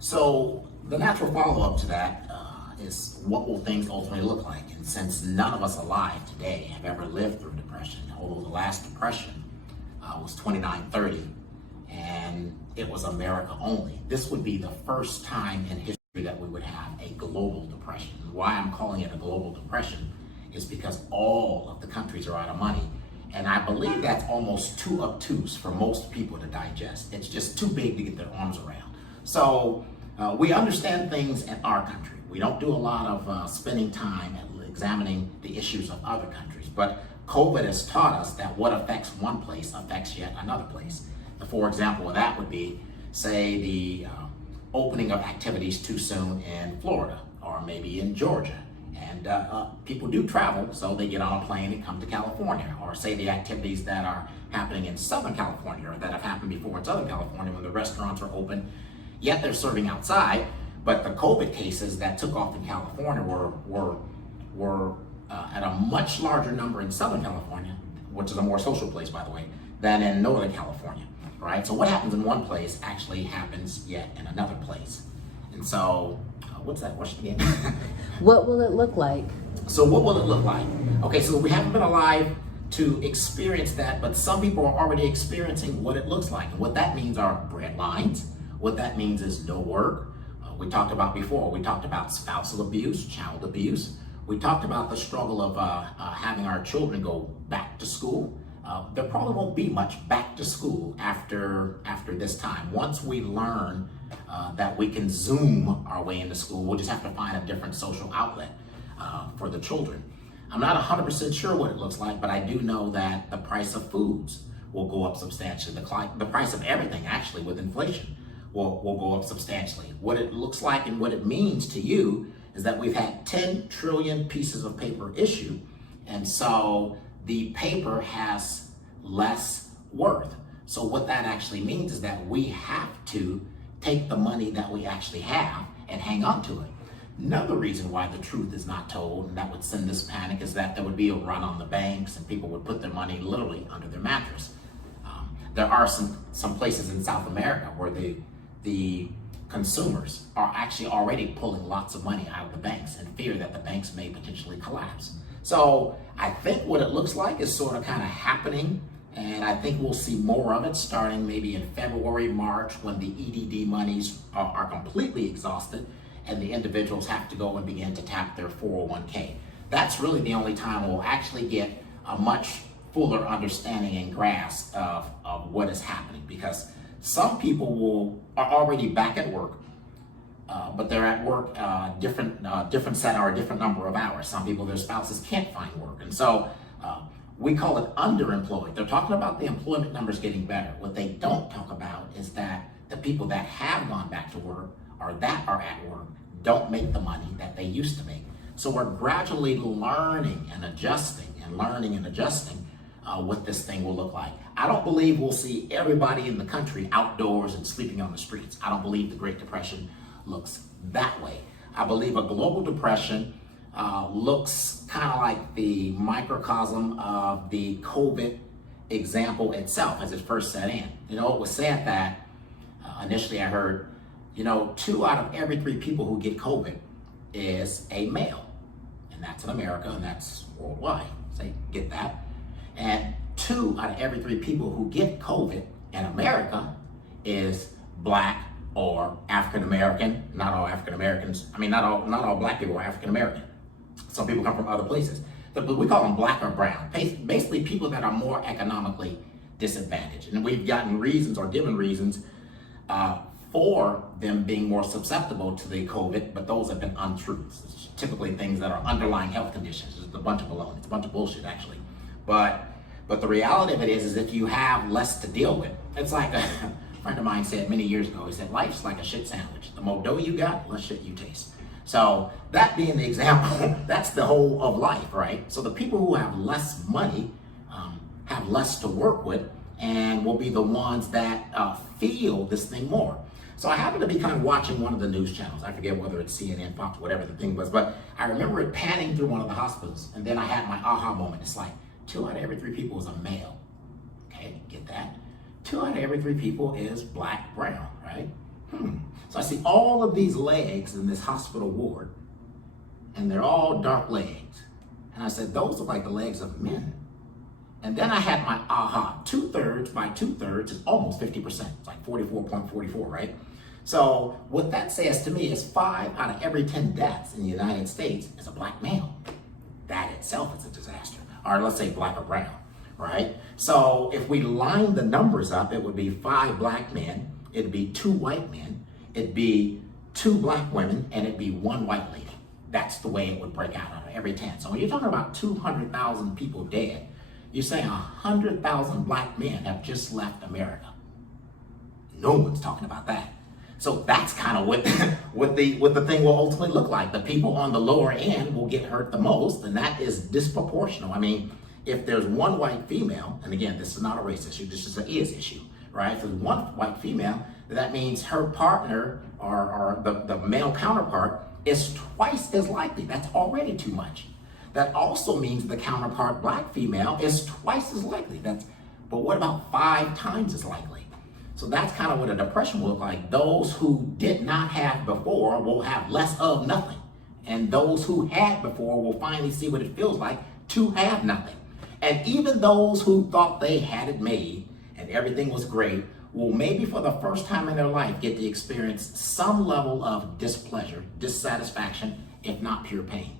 So the natural follow-up to that is what will things ultimately look like? And since none of us alive today have ever lived through depression, although the last depression was 2930 and it was America only, this would be the first time in history that we would have a global depression. Why I'm calling it a global depression is because all of the countries are out of money. And I believe that's almost too obtuse for most people to digest. It's just too big to get their arms around. So we understand things in our country. We don't do a lot of spending time examining the issues of other countries. But COVID has taught us that what affects one place affects yet another place. For example, of that would be, say, the opening of activities too soon in Florida or maybe in Georgia. And people do travel, so they get on a plane and come to California. Or say the activities that are happening in Southern California or that have happened before in Southern California when the restaurants are open, yet they're serving outside. But the COVID cases that took off in California were at a much larger number in Southern California, which is a more social place, by the way, than in Northern California, right? So what happens in one place actually happens yet in another place. And so, what's that question again? What will it look like? So what will it look like? Okay, so we haven't been alive to experience that, but some people are already experiencing what it looks like. And what that means are bread lines. What that means is no work. We talked about before, we talked about spousal abuse, child abuse. We talked about the struggle of having our children go back to school. There probably won't be much back to school after this time. Once we learn that we can Zoom our way into school, we'll just have to find a different social outlet for the children. I'm not 100% sure what it looks like, but I do know that the price of foods will go up substantially. The price of everything, actually, with inflation, will go up substantially. What it looks like and what it means to you is that we've had 10 trillion pieces of paper issued, and so the paper has less worth. So what that actually means is that we have to take the money that we actually have and hang on to it. Another reason why the truth is not told, and that would send this panic, is that there would be a run on the banks and people would put their money literally under their mattress. There are some places in South America where the consumers are actually already pulling lots of money out of the banks and fear that the banks may potentially collapse. So I think what it looks like is sort of kind of happening, and I think we'll see more of it starting maybe in February, March, when the EDD monies are completely exhausted and the individuals have to go and begin to tap their 401k. That's really the only time we'll actually get a much fuller understanding and grasp of what is happening, because some people are already back at work, but they're at work different set or a different number of hours. Some people, their spouses can't find work, and so we call it underemployed. They're talking about the employment numbers getting better. What they don't talk about is that the people that have gone back to work or that are at work don't make the money that they used to make. So we're gradually learning and adjusting what this thing will look like. I don't believe we'll see everybody in the country outdoors and sleeping on the streets. I don't believe the Great Depression looks that way. I believe a global depression looks kind of like the microcosm of the COVID example itself as it first set in. You know, it was said that initially I heard, 2 out of every 3 people who get COVID is a male. And that's in America and that's worldwide. So you get that. And 2 out of every 3 people who get COVID in America is Black or African American. Not all African Americans. Not all Black people are African American. Some people come from other places. But we call them Black or brown. Basically, people that are more economically disadvantaged. And we've gotten reasons or given reasons for them being more susceptible to the COVID, but those have been untruths. It's typically things that are underlying health conditions. It's a bunch of baloney. It's a bunch of bullshit, actually. But the reality of it is if you have less to deal with, it's like a friend of mine said many years ago, he said, life's like a shit sandwich. The more dough you got, the less shit you taste. So that being the example, that's the whole of life, right? So the people who have less money have less to work with and will be the ones that feel this thing more. So I happen to be kind of watching one of the news channels. I forget whether it's CNN, Fox, whatever the thing was, but I remember it panning through one of the hospitals, and then I had my aha moment. It's like 2 out of every 3 people is a male. Okay, get that? 2 out of every 3 people is Black, brown, right? So I see all of these legs in this hospital ward, and they're all dark legs. And I said, those look like the legs of men. And then I had my aha. 2/3 by 2/3 is almost 50%. It's like 44.44, right? So what that says to me is 5 out of every 10 deaths in the United States is a black male. That itself is a disaster. Or let's say black or brown, right? So if we line the numbers up, it would be 5 black men, it'd be 2 white men, it'd be 2 black women, and it'd be 1 white lady. That's the way it would break out of every 10. So when you're talking about 200,000 people dead, you're saying 100,000 black men have just left America. No one's talking about that. So that's kind of what the thing will ultimately look like. The people on the lower end will get hurt the most, and that is disproportional. I mean, if there's 1 white female, and again, this is not a race issue, this is an is issue, right? If there's 1 white female, that means her partner or the male counterpart is twice as likely. That's already too much. That also means the counterpart black female is twice as likely. But what about 5 times as likely? So that's kind of what a depression will look like. Those who did not have before will have less of nothing. And those who had before will finally see what it feels like to have nothing. And even those who thought they had it made and everything was great will maybe for the first time in their life get to experience some level of displeasure, dissatisfaction, if not pure pain.